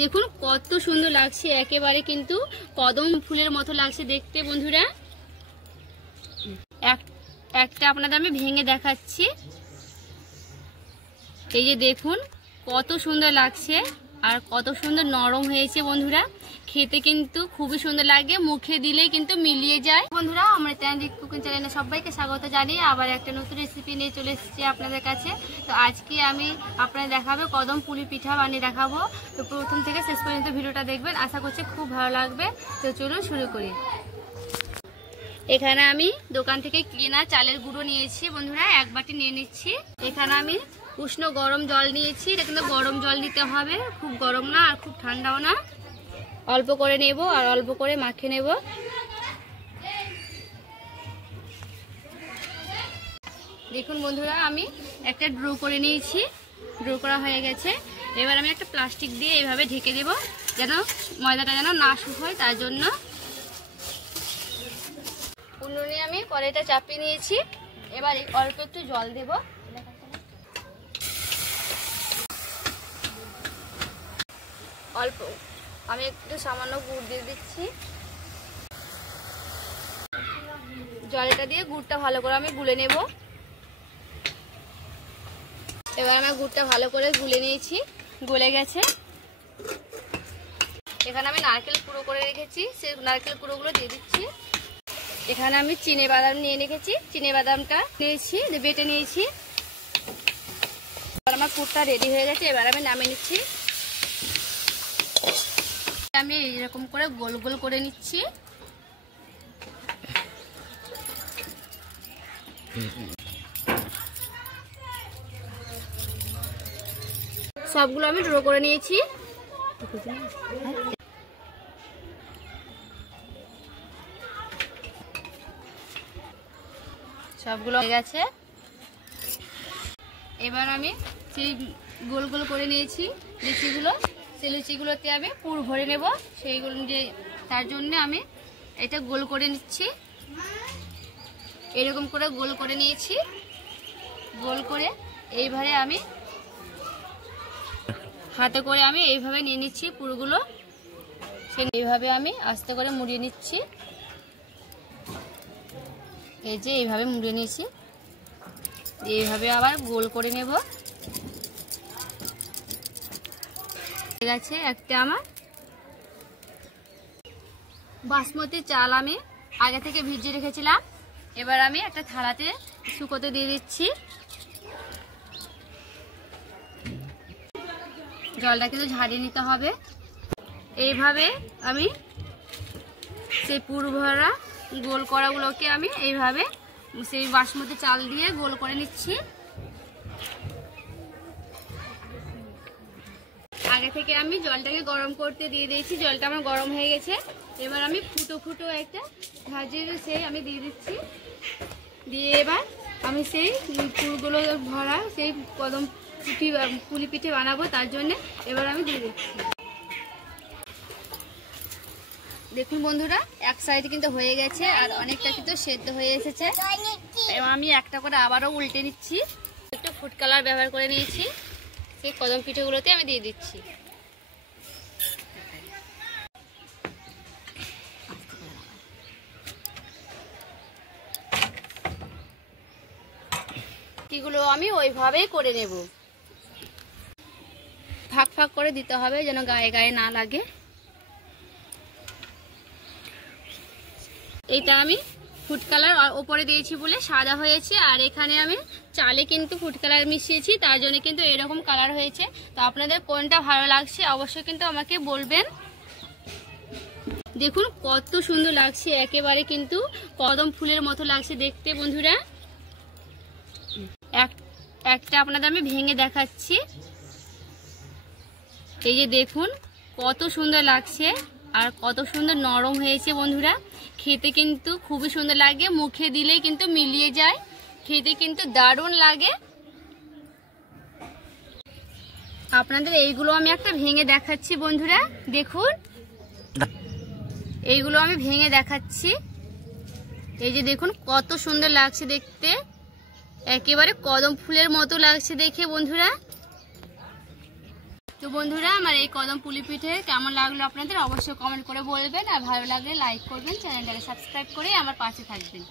দেখুন কত সুন্দর লাগছে, একেবারে কিন্তু কদম ফুলের মতো লাগছে দেখতে বন্ধুরা। একটা আপনাদের আমি ভেঙে দেখাচ্ছি। এই যে দেখুন কত সুন্দর লাগছে আর কত সুন্দর নরম হয়েছে বন্ধুরা। খেতে কিন্তু খুবই সুন্দর লাগে, মুখে দিলে কিন্তু মিলিয়ে যায়। বন্ধুরা আমার চ্যানেল কুকিং চ্যানেলে সবাইকে স্বাগত জানিয়ে আবার একটা নতুন রেসিপি নিয়ে চলে এসেছি আপনাদের কাছে। তো আজকে আমি আপনাদের দেখাবো কদম পুলি পিঠা বানিয়ে দেখাবো। তো প্রথম থেকে শেষ পর্যন্ত ভিডিওটা দেখবেন, আশা করছি খুব ভালো লাগবে। তো চলুন শুরু করি। এখানে আমি দোকান থেকে কেনা চালের গুঁড়ো নিয়েছি বন্ধুরা, 1 বাটি নিয়ে নিচ্ছি। এখানে আমি উষ্ণ গরম জল নিয়েছি, এটা কিন্তু গরম জল দিতে হবে, খুব গরম না আর খুব ঠান্ডাও না। অল্প করে নেব আর অল্প করে মাখিয়ে নেব। দেখুন বন্ধুরা আমি একটা ড্রো করে নিয়েছি, ড্রো করা হয়ে গেছে। এবার আমি একটা প্লাস্টিক দিয়ে এইভাবে ঢেকে দেব, যেন ময়দাটা যেন না শুকোয় তার জন্য। উনুনে আমি কড়াইটা চাপিয়ে নিয়েছি, এবার অল্প একটু জল দেব। অল্প আমি একটু সামান্য গুড় দিয়ে দিচ্ছি। জলটা দিয়ে গুড়টা ভালো করে আমি গুলে নেব। এবার আমি গুড়টা ভালো করে গুলে নিয়েছি, গলে গেছে। এখানে আমি নারকেল কুড়ো করে রেখেছি, সেই নারকেল কুড়োগুলো দিয়ে দিচ্ছি। এখানে আমি চিনে বাদাম নিয়ে রেখেছি, চিনে বাদামটা নিয়েছি, বেটে নিয়েছি। এবার আমার পুরটা রেডি হয়ে গেছে, এবার আমি নামিয়ে নিচ্ছি। আমি এরকম করে গোল গোল করে নিচ্ছি। সবগুলো আমি ড্র করে নিয়েছি। সবগুলো হয়ে গেছে। এবার আমি সেই গোল গোল করে নিয়েছি লিচিগুলো, সেই লিচিগুলোতে আমি পুর ভরে নেব। সেইগুলো যে তার জন্য আমি এটা গোল করে নিচ্ছি। এরকম করে গোল করে নিয়েছি। গোল করে এইভাবে আমি হাতে করে আমি এইভাবে নিয়ে নিচ্ছি পুরগুলো। এইভাবে আমি আস্তে করে মুড়িয়ে নিচ্ছি। এই যে এইভাবে মুড়িয়ে নিয়েছি, এইভাবে আবার গোল করে নেব। ঠিক আছে, একটা আমার বাসমতি চাল আমি আগে থেকে ভিজিয়ে রেখেছিলাম। এবার আমি একটা থালাতে শুকোতে দিয়ে দিচ্ছি। জলটা কিন্তু ঝাড়িয়ে নিতে হবে। এইভাবে আমি সেই পুর ভরা গোল করাগুলোকে আমি এইভাবে সেই বাসমতি চাল দিয়ে গোল করে নিচ্ছি। আগে থেকে আমি জলটাকে গরম করতে দিয়ে দিয়েছি, জলটা আমার গরম হয়ে গেছে। এবার আমি ফুটো ফুটো একটা ভাজির সেই আমি দিয়ে দিচ্ছি। দিয়ে এবার আমি সেই পুরগুলো ভরা সেই কদম পুলি পিঠে বানাবো, তার জন্য এবার আমি দিয়ে দিচ্ছি। দেখুন বন্ধুরা এক সাইড কিন্তু হয়ে গেছে আর অনেকটা কিন্তু সেদ্ধ হয়ে এসেছে। এবার আমি একটা করে আবারও উল্টে নিচ্ছি। একটু ফুড কালার ব্যবহার করে নিয়েছি, সেই কদম পিঠেগুলোতে আমি দিয়ে দিচ্ছি। এগুলো আমি ওইভাবেই করে নেব, ফাঁক ফাঁক করে দিতে হবে যেন গায়ে গায়ে না লাগে। এইটা আমি ফুড কালার ওপরে দিয়েছি বলে সাদা হয়েছে, আর এখানে আমি চালে কিন্তু ফুড কালার মিশিয়েছি, তার জন্য কিন্তু এরকম কালার হয়েছে। তো আপনাদের কোনটা ভালো লাগছে অবশ্যই কিন্তু আমাকে বলবেন। দেখুন কত সুন্দর লাগছে, একেবারে কিন্তু কদম ফুলের মতো লাগছে দেখতে বন্ধুরা। একটা আপনাদের আমি ভেঙে দেখাচ্ছি। এই যে দেখুন কত সুন্দর লাগছে আর কত সুন্দর নরম হয়েছে বন্ধুরা। খেতে কিন্তু খুবই সুন্দর লাগে, মুখে দিলে কিন্তু মিলিয়ে যায়, খেতে কিন্তু দারুণ লাগে। আপনাদের এইগুলো আমি একটা ভেঙে দেখাচ্ছি বন্ধুরা, দেখুন এইগুলো আমি ভেঙে দেখাচ্ছি। এই যে দেখুন কত সুন্দর লাগছে দেখতে, একেবারে কদম ফুলের মতো লাগছে দেখে বন্ধুরা। তো বন্ধুরা আমার এই কদম পুলি পিঠে কেমন লাগলো আপনাদের অবশ্যই কমেন্ট করে বলবেন, আর ভালো লাগলে লাইক করবেন, চ্যানেলটাকে সাবস্ক্রাইব করে আমার পাশে থাকবেন।